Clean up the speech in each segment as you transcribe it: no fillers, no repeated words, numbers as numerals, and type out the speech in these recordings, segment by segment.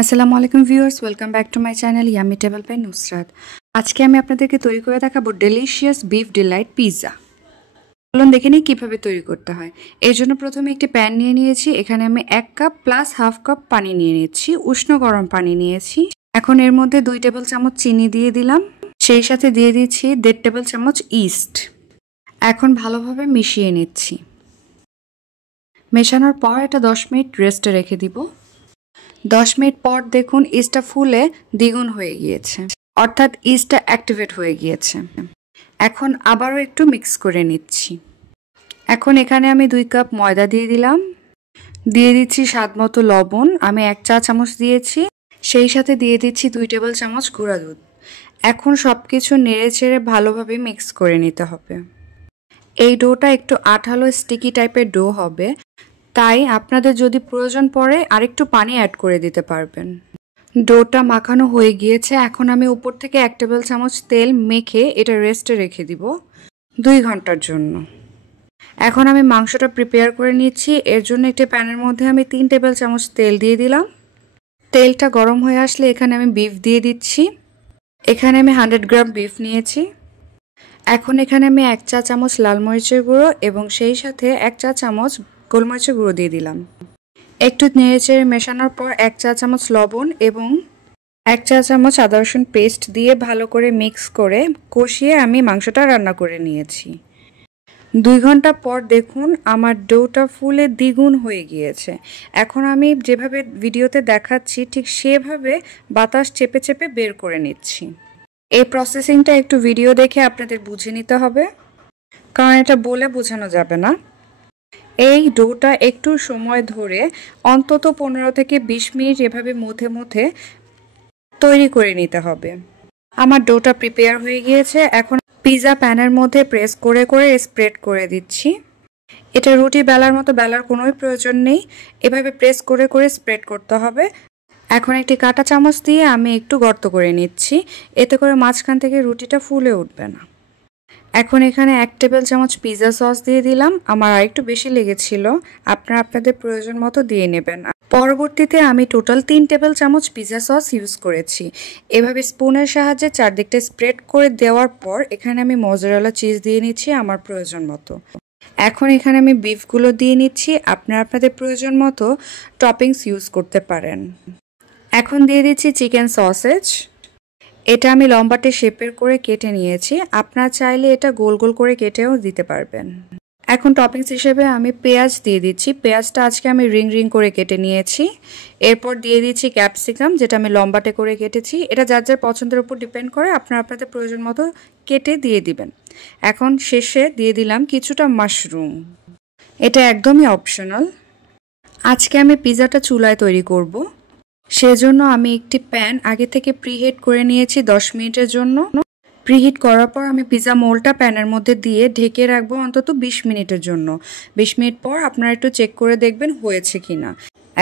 আসসালামু আলাইকুম viewers, welcome back to my channel yummy table by Nusrat. আজকে আমি আপনাদেরকে তৈরি করে দেখাবো ডেলিশিয়াস বিফ ডিলাইট পিৎজা। চলুন দেখে নিই কীভাবে তৈরি করতে হয়। এর জন্য প্রথমে একটি প্যান নিয়ে নিয়েছি। এখানে আমি 1 কাপ প্লাস হাফ কাপ পানি নিয়ে নিচ্ছি, উষ্ণ গরম পানি নিয়েছি। এখন এর মধ্যে 2 টেবিল চামচ চিনি দিয়ে দিলাম, সেই সাথে দিয়ে দিচ্ছি 1.5 টেবিল চামচ ইস্ট। এখন ভালোভাবে মিশিয়ে নিচ্ছি। মেশানোর পর এটা 10 মিনিট রেস্টে রেখে দিব। 10 মিনিট পর দেখুন ইস্টটা ফুলে দ্বিগুণ হয়ে গিয়েছে, অর্থাৎ ইস্টটা অ্যাক্টিভেট হয়ে গিয়েছে। এখন আবারও একটু মিক্স করে নিচ্ছি। এখন এখানে আমি 2 কাপ ময়দা দিয়ে দিলাম, দিয়ে দিচ্ছি স্বাদ মতো লবণ, আমি 1 চা চামচ দিয়েছি, সেই সাথে দিয়ে দিচ্ছি 2 টেবিল চামচ গুঁড়া দুধ। এখন সব কিছু নেড়ে চেড়ে ভালোভাবে মিক্স করে নিতে হবে। এই ডোটা একটু আঠালো স্টিকি টাইপের ডো হবে, তাই আপনাদের যদি প্রয়োজন পড়ে আরেকটু পানি অ্যাড করে দিতে পারবেন। ডোটা মাখানো হয়ে গিয়েছে। এখন আমি উপর থেকে 1 টেবিল চামচ তেল মেখে এটা রেস্টে রেখে দিব 2 ঘন্টার জন্য। এখন আমি মাংসটা প্রিপেয়ার করে নিচ্ছি। এর জন্য একটি প্যানের মধ্যে আমি 3 টেবিল চামচ তেল দিয়ে দিলাম। তেলটা গরম হয়ে আসলে এখানে আমি বিফ দিয়ে দিচ্ছি। এখানে আমি 100 গ্রাম বিফ নিয়েছি। এখন এখানে আমি 1 চা চামচ লাল মরিচের গুঁড়ো এবং সেই সাথে 1 চা চামচ গোলমরিচের গুঁড়ো দিয়ে দিলাম। একটু নেড়েচেড়ে মেশানোর পর 1 চা চামচ লবণ এবং 1 চা চামচ আদা রসুন পেস্ট দিয়ে ভালো করে মিক্স করে কষিয়ে আমি মাংসটা রান্না করে নিয়েছি। 2 ঘন্টা পর দেখুন আমার ডোটা ফুলে দ্বিগুণ হয়ে গিয়েছে। এখন আমি যেভাবে ভিডিওতে দেখাচ্ছি ঠিক সেভাবে বাতাস চেপে চেপে বের করে নিচ্ছি। এই প্রসেসিংটা একটু ভিডিও দেখে আপনাদের বুঝে নিতে হবে, কারণ এটা বলে বোঝানো যাবে না। এই ডোটা একটু সময় ধরে অন্তত 15 থেকে 20 মিনিট এভাবে মধ্যে মধ্যে তৈরি করে নিতে হবে। আমার ডোটা প্রিপেয়ার হয়ে গিয়েছে। এখন পিৎজা প্যানের মধ্যে প্রেস করে করে স্প্রেড করে দিচ্ছি। এটা রুটি বেলার মতো বেলার কোনোই প্রয়োজন নেই, এভাবে প্রেস করে করে স্প্রেড করতে হবে। এখন একটি কাঁটা চামচ দিয়ে আমি একটু গর্ত করে নিচ্ছি, এতে করে মাঝখান থেকে রুটিটা ফুলে উঠবে না। এখন এখানে 1 টেবিল চামচ পিৎজা সস দিয়ে দিলাম। আমার আরেকটু বেশি লেগেছিল, আপনারা আপনাদের প্রয়োজন মতো দিয়ে নেবেন। পরবর্তীতে আমি টোটাল 3 টেবিল চামচ পিৎজা সস ইউজ করেছি। এভাবে স্পুনের সাহায্যে চারদিকটা স্প্রেড করে দেওয়ার পর এখানে আমি মোজারেলা চিজ দিয়ে নিচ্ছি আমার প্রয়োজন মতো। এখন এখানে আমি বিফগুলো দিয়ে নিচ্ছি, আপনারা আপনাদের প্রয়োজন মতো টপিংস ইউজ করতে পারেন। এখন দিয়ে দিচ্ছি চিকেন সসেজ। এটা আমি লম্বাটে শেপের করে কেটে নিয়েছি, আপনারা চাইলে এটা গোল গোল করে কেটেও দিতে পারবেন। এখন টপিংস হিসেবে আমি পেঁয়াজ দিয়ে দিচ্ছি। পেঁয়াজটা আজকে আমি রিং রিং করে কেটে নিয়েছি। এরপর দিয়ে দিচ্ছি ক্যাপসিকাম, যেটা আমি লম্বাটে করে কেটেছি। এটা যার যার পছন্দের উপর ডিপেন্ড করে, আপনারা আপনাদের প্রয়োজন মতো কেটে দিয়ে দিবেন। এখন শেষে দিয়ে দিলাম কিছুটা মাশরুম, এটা একদমই অপশনাল। আজকে আমি পিৎজাটা চুলায় তৈরি করব, সেজন্য আমি একটি প্যান আগে থেকে প্রিহিট করে নিয়েছি 10 মিনিটের জন্য। প্রিহিট করার পর আমি পিৎজা মোল্ডটা প্যানের মধ্যে দিয়ে ঢেকে রাখবো অন্তত 20 মিনিটের জন্য। 20 মিনিট পর আপনারা একটু চেক করে দেখবেন হয়েছে কিনা।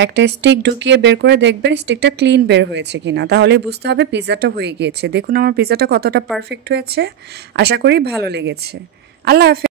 একটা স্টিক ঢুকিয়ে বের করে দেখবেন স্টিকটা ক্লিন বের হয়েছে কিনা, তাহলে বুঝতে হবে পিৎজাটা হয়ে গিয়েছে। দেখুন আমার পিৎজাটা কতটা পারফেক্ট হয়েছে। আশা করি ভালো লেগেছে। আল্লাহ হাফেজ।